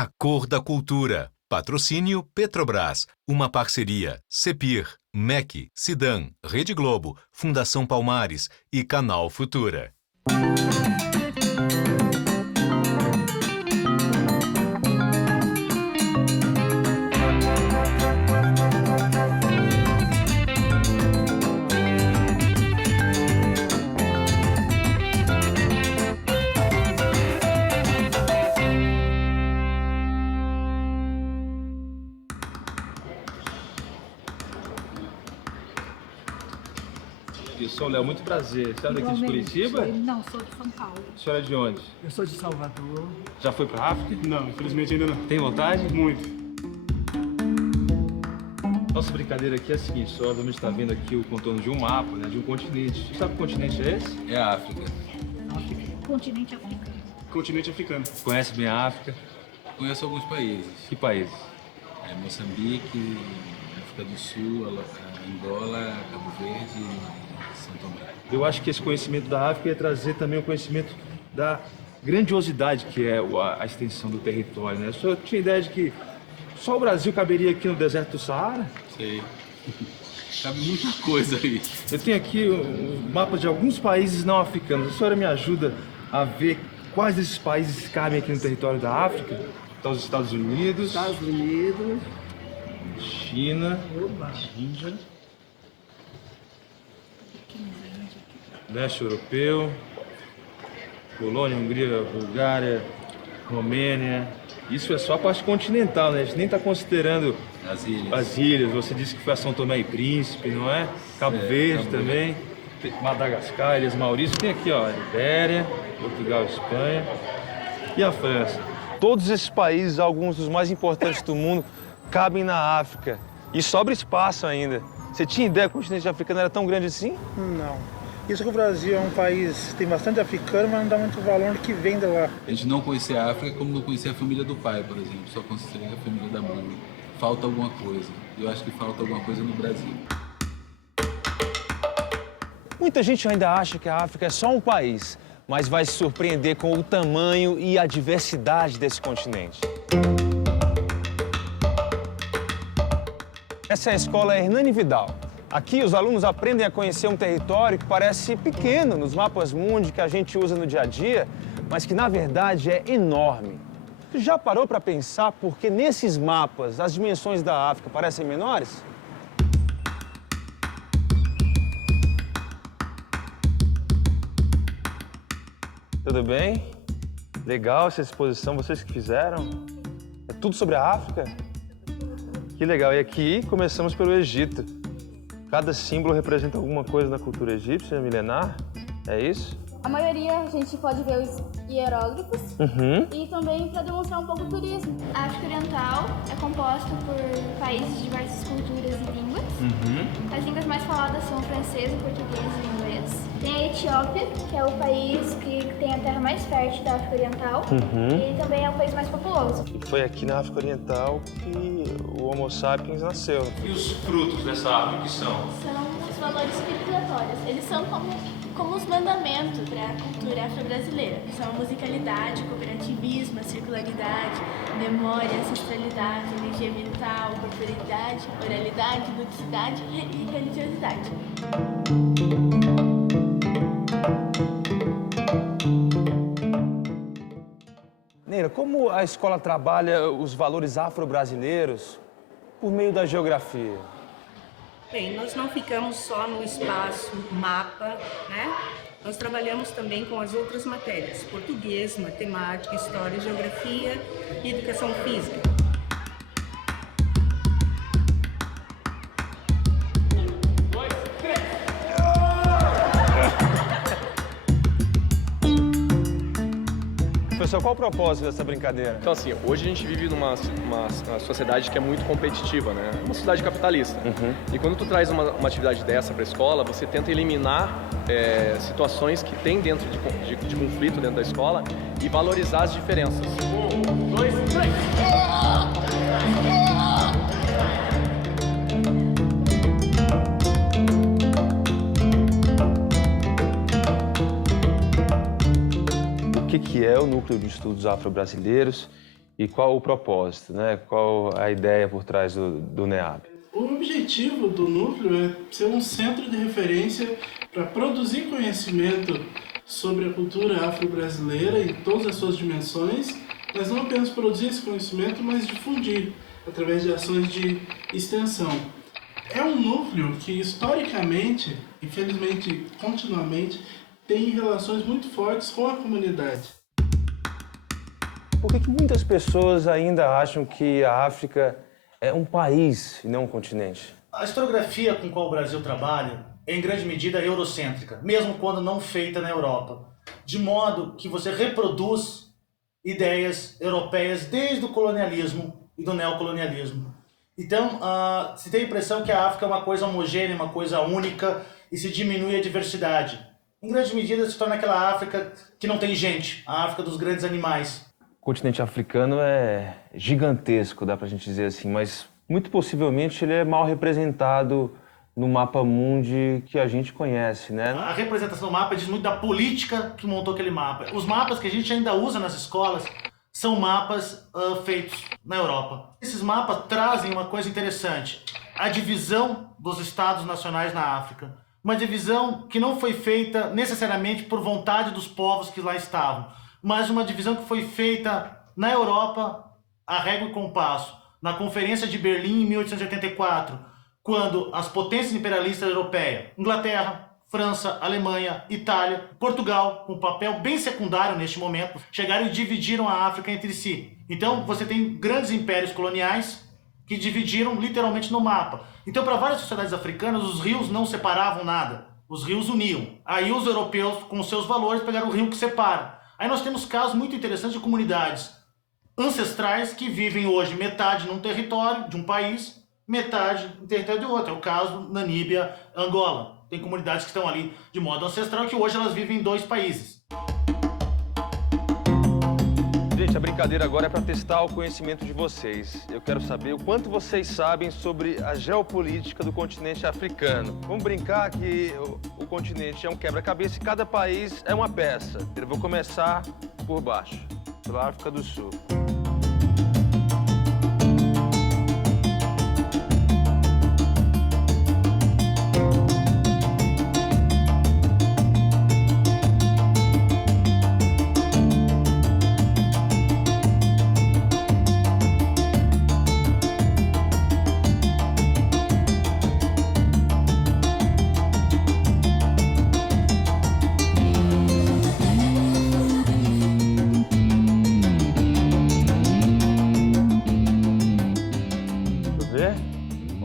A Cor da Cultura. Patrocínio Petrobras. Uma parceria Cepir, MEC, Cidan, Rede Globo, Fundação Palmares e Canal Futura. Eu sou o Léo, muito prazer. Você é daqui de Curitiba? Não, sou de São Paulo. A senhora é de onde? Eu sou de Salvador. Já foi pra África? Não, infelizmente ainda não. Tem vontade? Muito. Nossa brincadeira aqui é a seguinte, senhora, vamos estar vendo aqui o contorno de um mapa, né, de um continente. Sabe que continente é esse? É a África. Continente africano. Continente africano. Conhece bem a África? Conheço alguns países. Que países? Moçambique, África do Sul, Angola, Cabo Verde e São Tomé. Eu acho que esse conhecimento da África ia trazer também o conhecimento da grandiosidade que é a extensão do território, né? O senhor tinha ideia de que só o Brasil caberia aqui no deserto do Saara? Sei. Cabe muita coisa aí. Eu tenho aqui um mapa de alguns países não africanos. A senhora me ajuda a ver quais desses países cabem aqui no território da África? Então, os Estados Unidos, Estados Unidos. China, Oba. Índia, leste europeu, Polônia, Hungria, Bulgária, Romênia. Isso é só a parte continental, né? A gente nem está considerando As ilhas. as ilhas. Você disse que foi a São Tomé e Príncipe, não é? Cabo Verde Cabo também. Tem Madagascar, Ilhas Maurícias. Tem aqui, ó, Libéria, Portugal, Espanha e a França. Todos esses países, alguns dos mais importantes do mundo, cabem na África. E sobra espaço ainda. Você tinha ideia que o continente africano era tão grande assim? Não. Isso que o Brasil é um país, tem bastante africano, mas não dá muito valor no que vem de lá. A gente não conhecia a África como não conhecia a família do pai, por exemplo. Só conhecia a família da mãe. Falta alguma coisa. Eu acho que falta alguma coisa no Brasil. Muita gente ainda acha que a África é só um país, mas vai se surpreender com o tamanho e a diversidade desse continente. Essa é a escola Hernani Vidal. Aqui os alunos aprendem a conhecer um território que parece pequeno nos mapas mundi que a gente usa no dia a dia, mas que na verdade é enorme. Já parou para pensar por que nesses mapas as dimensões da África parecem menores? Tudo bem? Legal essa exposição, vocês que fizeram? É tudo sobre a África? Que legal, e aqui começamos pelo Egito. Cada símbolo representa alguma coisa na cultura egípcia, milenar, é isso? A maioria a gente pode ver os hieróglifos e também para demonstrar um pouco o turismo. A África Oriental é composta por países de diversas culturas e línguas. As línguas mais faladas são francês, português e inglês. Tem a Etiópia, que é o país que tem a terra mais fértil da África Oriental e também é o país mais populoso. E foi aqui na África Oriental que o Homo sapiens nasceu. E os frutos dessa árvore que são? São os valores civilizatórios. Eles são como os mandamentos para a cultura afro-brasileira. São a musicalidade, o cooperativismo, a circularidade, memória, ancestralidade, energia vital, corporeidade, oralidade, ludicidade e religiosidade. Neira, como a escola trabalha os valores afro-brasileiros por meio da geografia? Bem, nós não ficamos só no espaço, mapa, né? Nós trabalhamos também com as outras matérias, português, matemática, história, geografia e educação física. Professor, qual o propósito dessa brincadeira? Então, assim, hoje a gente vive numa sociedade que é muito competitiva, né? Uma sociedade capitalista. E quando tu traz uma atividade dessa para a escola, você tenta eliminar situações que tem dentro de conflito dentro da escola e valorizar as diferenças. 1, 2, 3! O que é o Núcleo de Estudos Afro-Brasileiros E qual o propósito, né? Qual a ideia por trás do NEAB? O objetivo do núcleo é ser um centro de referência para produzir conhecimento sobre a cultura afro-brasileira em todas as suas dimensões, mas não apenas produzir esse conhecimento, mas difundir através de ações de extensão. É um núcleo que historicamente, infelizmente continuamente, tem relações muito fortes com a comunidade. Por que muitas pessoas ainda acham que a África é um país e não um continente? A historiografia com a qual o Brasil trabalha é em grande medida eurocêntrica, mesmo quando não feita na Europa, de modo que você reproduz ideias europeias desde o colonialismo e do neocolonialismo. Então, se tem a impressão que a África é uma coisa homogênea, uma coisa única e se diminui a diversidade. Em grande medida se torna aquela África que não tem gente, a África dos grandes animais. O continente africano é gigantesco, dá pra gente dizer assim, mas muito possivelmente ele é mal representado no mapa mundi que a gente conhece, né? A representação do mapa diz muito da política que montou aquele mapa. Os mapas que a gente ainda usa nas escolas são mapas feitos na Europa. Esses mapas trazem uma coisa interessante, a divisão dos estados nacionais na África. Uma divisão que não foi feita necessariamente por vontade dos povos que lá estavam, mas uma divisão que foi feita na Europa a régua e compasso, na Conferência de Berlim em 1884, quando as potências imperialistas europeias, Inglaterra, França, Alemanha, Itália, Portugal, com um papel bem secundário neste momento, chegaram e dividiram a África entre si. Então você tem grandes impérios coloniais que dividiram literalmente no mapa. Então, para várias sociedades africanas, os rios não separavam nada, os rios uniam. Aí os europeus, com seus valores, pegaram o rio que separa. Aí nós temos casos muito interessantes de comunidades ancestrais que vivem hoje metade num território de um país, metade no território de outro. É o caso Namíbia, Angola. Tem comunidades que estão ali de modo ancestral que hoje elas vivem em 2 países. Gente, a brincadeira agora é para testar o conhecimento de vocês. Eu quero saber o quanto vocês sabem sobre a geopolítica do continente africano. Vamos brincar que o continente é um quebra-cabeça e cada país é uma peça. Eu vou começar por baixo, pela África do Sul.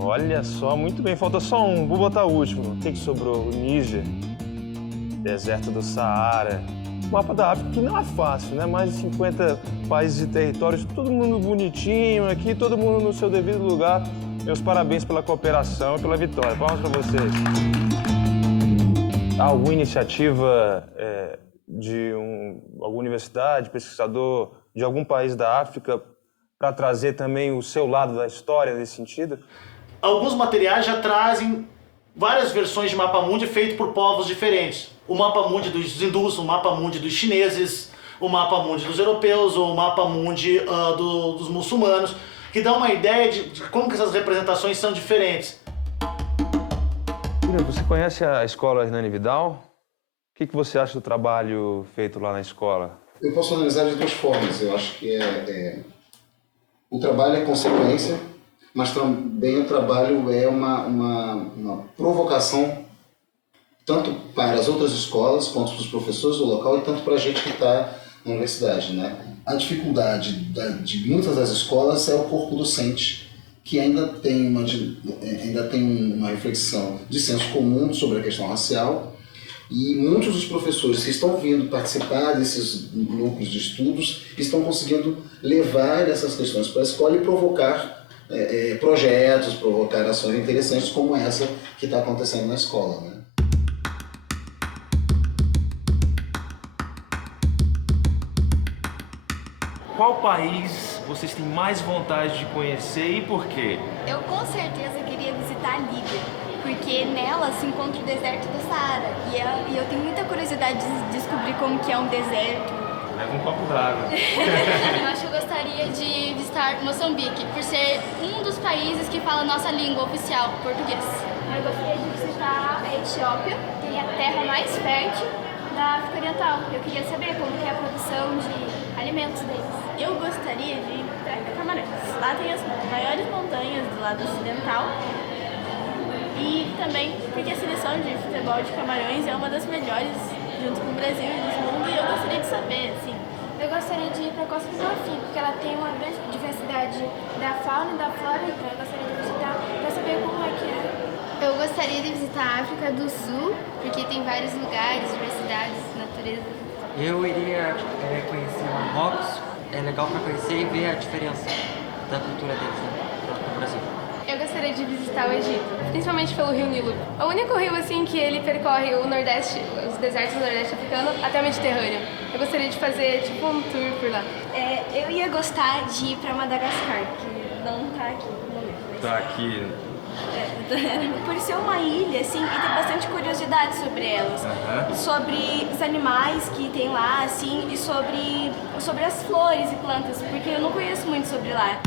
Olha só, muito bem. Falta só um. Vou botar o último. O que sobrou? O Níger. Deserto do Saara. O mapa da África que não é fácil, né? Mais de 50 países e territórios, todo mundo bonitinho aqui, todo mundo no seu devido lugar. Meus parabéns pela cooperação e pela vitória. Palmas para vocês. Há alguma iniciativa de alguma universidade, pesquisador de algum país da África para trazer também o seu lado da história nesse sentido? Alguns materiais já trazem várias versões de mapa mundi feito por povos diferentes. O mapa mundi dos hindus, o mapa mundi dos chineses, o mapa mundi dos europeus, ou o mapa mundi dos muçulmanos, que dá uma ideia de como que essas representações são diferentes. Você conhece a escola Hernani Vidal? O que você acha do trabalho feito lá na escola? Eu posso analisar de 2 formas. Eu acho que o trabalho é consequência, mas também o trabalho é uma provocação tanto para as outras escolas, quanto para os professores do local e tanto para a gente que está na universidade, né? A dificuldade de muitas das escolas é o corpo docente, que ainda tem uma reflexão de senso comum sobre a questão racial, e muitos dos professores que estão vindo participar desses núcleos de estudos estão conseguindo levar essas questões para a escola e provocar projetos, provocar ações interessantes como essa que está acontecendo na escola, né? Qual país vocês têm mais vontade de conhecer e por quê? Eu com certeza queria visitar a Líbia, porque nela se encontra o deserto do Saara. E eu tenho muita curiosidade de descobrir como que é um deserto. Leva um copo d'água. Eu acho que eu gostaria de Moçambique, por ser um dos países que fala a nossa língua oficial, português. Eu gostaria de visitar a Etiópia, que é a terra mais fértil da África Oriental. Eu queria saber como que é a produção de alimentos deles. Eu gostaria de ir para Camarões. Lá tem as maiores montanhas do lado ocidental. E também porque a seleção de futebol de Camarões é uma das melhores junto com o Brasil e do mundo. E eu gostaria de saber, assim. Eu gostaria de ir para a Costa do Marfim, porque ela tem uma grande diversidade da fauna e da flora, então eu gostaria de visitar para saber como é que é. Eu gostaria de visitar a África do Sul, porque tem vários lugares, diversidades, natureza. Eu iria conhecer Marrocos, é legal para conhecer e ver a diferença da cultura deles, né, no Brasil. Eu gostaria de visitar o Egito, principalmente pelo rio Nilo. É o único rio assim que ele percorre o Nordeste, os desertos do Nordeste africano até o Mediterrâneo. Eu gostaria de fazer tipo um tour por lá. Eu ia gostar de ir para Madagascar, que não tá aqui no momento. Tá aqui. Por ser uma ilha, assim, e tem bastante curiosidade sobre elas. Sobre os animais que tem lá, assim, e sobre as flores e plantas, porque eu não conheço muito sobre lá.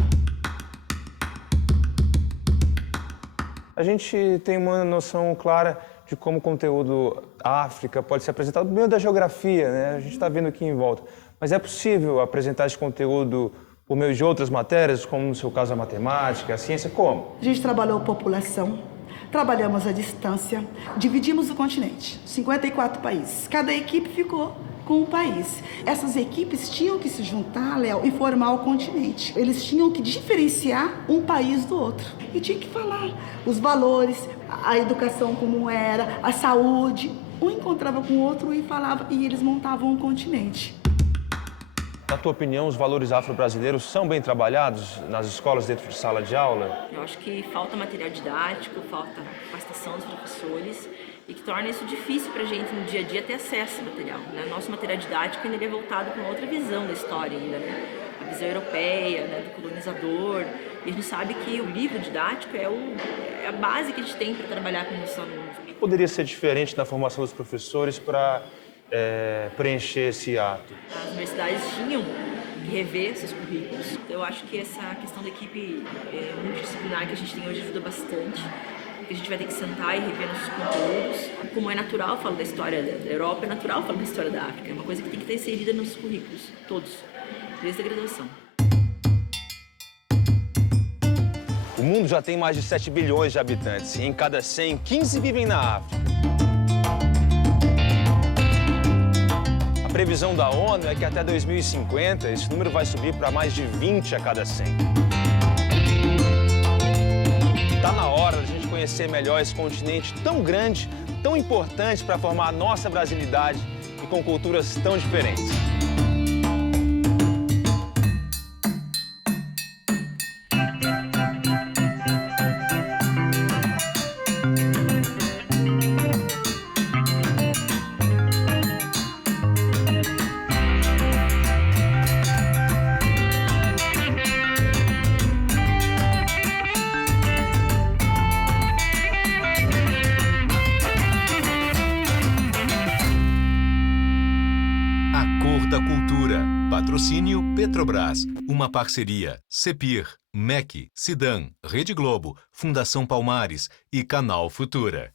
A gente tem uma noção clara de como o conteúdo África pode ser apresentado no meio da geografia, né? A gente está vendo aqui em volta. Mas é possível apresentar esse conteúdo por meio de outras matérias, como no seu caso a matemática, a ciência, como? A gente trabalhou população, trabalhamos a distância, dividimos o continente, 54 países. Cada equipe ficou com um país. Essas equipes tinham que se juntar, Léo, e formar o continente. Eles tinham que diferenciar um país do outro. E tinha que falar os valores, a educação como era, a saúde. Um encontrava com o outro e falava, e eles montavam um continente. Na tua opinião, os valores afro-brasileiros são bem trabalhados nas escolas dentro de sala de aula? Eu acho que falta material didático, falta capacitação dos professores e que torna isso difícil para a gente no dia a dia ter acesso ao material. Né? Nosso material didático ainda é voltado para uma outra visão da história ainda, né? A visão europeia, né? Do colonizador. E a gente sabe que o livro didático é a base que a gente tem para trabalhar com os nossos alunos. O que poderia ser diferente na formação dos professores para preencher esse ato? As universidades tinham que rever seus currículos. Eu acho que essa questão da equipe multidisciplinar que a gente tem hoje ajuda bastante. Porque a gente vai ter que sentar e rever nossos conteúdos. Como é natural falar da história da Europa, é natural falar da história da África. É uma coisa que tem que estar inserida nos currículos, todos, desde a graduação. O mundo já tem mais de 7 bilhões de habitantes e em cada 100, 15 vivem na África. A previsão da ONU é que até 2050 esse número vai subir para mais de 20 a cada 100. Está na hora da gente conhecer melhor esse continente tão grande, tão importante para formar a nossa brasilidade e com culturas tão diferentes. Patrocínio Petrobras, uma parceria CEPIR, MEC, Cidan, Rede Globo, Fundação Palmares e Canal Futura.